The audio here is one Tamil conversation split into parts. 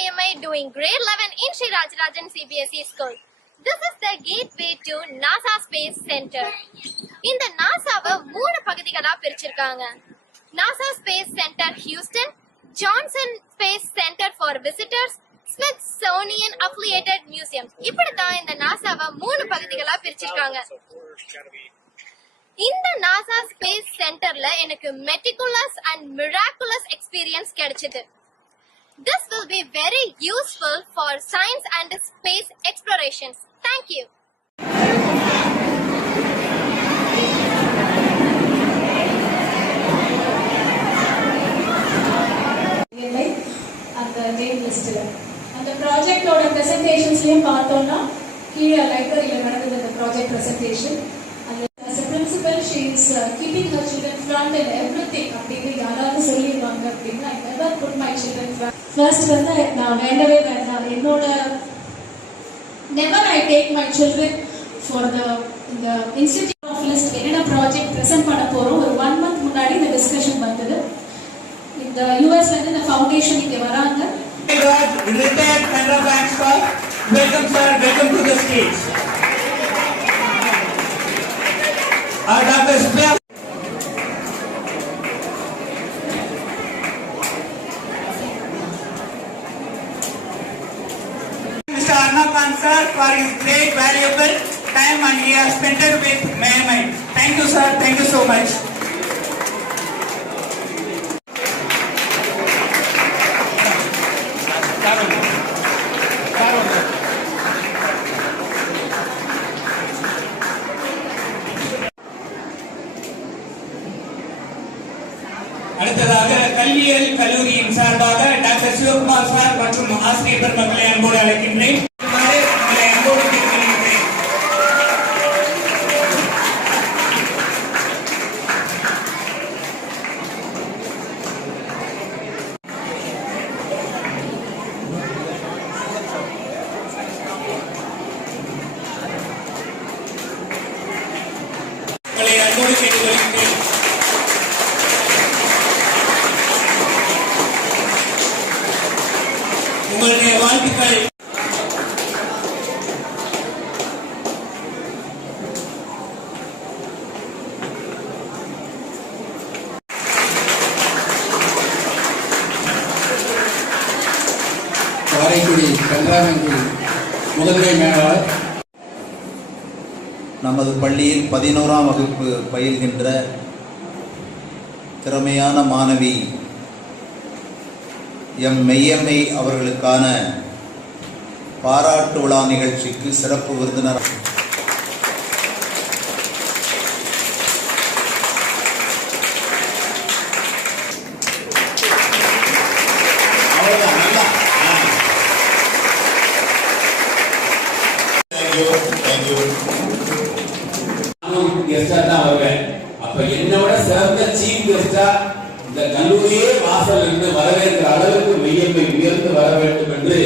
Mayamai doing grade 11 in Sri Rajarajan CBSE school. This is the gateway to NASA Space Center. இந்த நாசாவை 3 பகுதிகளா பிரிச்சிருக்காங்க. NASA Space Center Houston, Johnson Space Center for Visitors, Smithsonian Affiliated Museum. இப்படி தான் இந்த நாசாவை 3 பகுதிகளா பிரிச்சிருக்காங்க. இந்த NASA Space Centerல எனக்கு meticulous and miraculous experience கிடைச்சது. This will be very useful for science and space explorations. Thank you. அந்த மெயின் லிஸ்ட்ல அந்த ப்ராஜெக்டோட பிரசன்டேஷன்ஸ்லயும் பார்த்தோம்னா கீழே லைப்ரரியில நடந்தது அந்த project presentation. As a principal, she is keeping her children front in everything. அப்படின்னு யாராவது சொல்லிடுவாங்க அப்படின்னா I never put my children front. First வந்து நான் வேண்டவே வேண்டாம். என்னோட never I take my children for the institute of list என்னென்ன ப்ராஜெக்ட் ப்ரெசென்ட் பண்ண போறோம். ஒரு 1 month முன்னாடி இந்த டிஸ்கஷன் வந்தது. இந்த யூஎஸ்ல இருந்து இந்த ஃபவுண்டேஷன் இங்க வராங்க. Retired Canara Bank staff, welcome sir, welcome to the stage. Dr. Smith, Mr. Arnakan sir for his great valuable time and he has spent it with Mayamai. Thank you sir, thank you so much. அடுத்ததாக கல்வியியல் கல்லூரியின் சார்பாக டாக்டர் சிவகுமார் சார் மற்றும் ஆசிரியர் பெருமக்களை அன்போடு அழைக்கின்றேன். அன்போடு கேட்டுக்கொள்கிறேன். உங்களுடைய வாழ்த்துக்கள். காரைக்குடி கனரா வங்கி முதன்மை மேலாளர், நமது பள்ளியில் 11ஆம் வகுப்பு பயில்கின்ற திறமையான மாணவி எம் மெய்யம்மை அவர்களுக்கான பாராட்டு விழா நிகழ்ச்சிக்கு சிறப்பு விருந்தினர் அப்ப என்னோட சிறந்த சீஃப் கெஸ்டா இந்த கல்லூரியே வாசல் இருந்து வரவேற்கிற அளவுக்கு மெய்யம்மை உயர்ந்து வர வேண்டும் என்று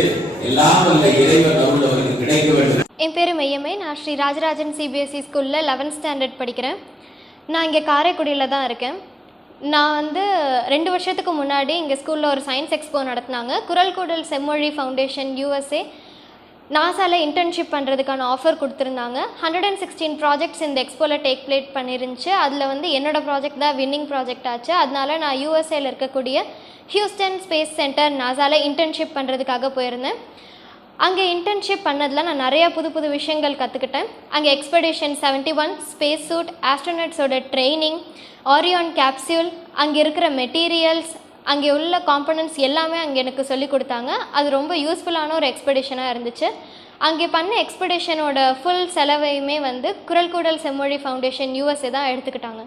எல்லாம் வல்ல இறைவன் அருள் அவருக்கு கிடைக்க வேண்டும். என் பேர் மெய்யம்மை. நான் ஸ்ரீ ராஜராஜன் சிபிஎஸ்இ ஸ்கூலில் 11th ஸ்டாண்டர்ட் படிக்கிறேன். நான் இங்கே காரைக்குடியில் தான் இருக்கேன். நான் 2 வருஷத்துக்கு முன்னாடி இங்கே ஸ்கூலில் ஒரு சயின்ஸ் எக்ஸ்போ நடத்தினாங்க. குரல் கூடல் செம்மொழி ஃபவுண்டேஷன் USA நாசாவில் இன்டர்ன்ஷிப் பண்ணுறதுக்கான ஆஃபர் கொடுத்துருந்தாங்க. 116 ப்ராஜெக்ட்ஸ் இந்த எக்ஸ்போவில் டேக் பிளேட் பண்ணிருந்துச்சு. அதில் என்னோடய ப்ராஜெக்ட் தான் வின்னிங் ப்ராஜெக்ட் ஆச்சு. அதனால நான் USAவில் இருக்கக்கூடிய ஹியூஸ்டன் ஸ்பேஸ் சென்டர் நாசாவில் இன்டர்ன்ஷிப் பண்ணுறதுக்காக போயிருந்தேன். அங்கே இன்டர்ன்ஷிப் பண்ணதில் நான் நிறையா புது விஷயங்கள் கற்றுக்கிட்டேன். அங்கே எக்ஸ்பெடிஷன் 71, ஸ்பேஸ் சூட், ஆஸ்ட்ரோனட்ஸோட ட்ரைனிங், ஆரியான் கேப்சியூல், அங்கே இருக்கிற மெட்டீரியல்ஸ், அங்கே உள்ள காம்பனன்ட்ஸ் எல்லாமே அங்கே எனக்கு சொல்லி கொடுத்தாங்க. அது ரொம்ப யூஸ்ஃபுல்லான ஒரு எக்ஸ்பெடிஷனாக இருந்துச்சு. அங்கே பண்ண எக்ஸ்பெடிஷனோட ஃபுல் செலவையுமே குரல் கூடல் செம்மொழி ஃபவுண்டேஷன் USA தான் எடுத்துக்கிட்டாங்க.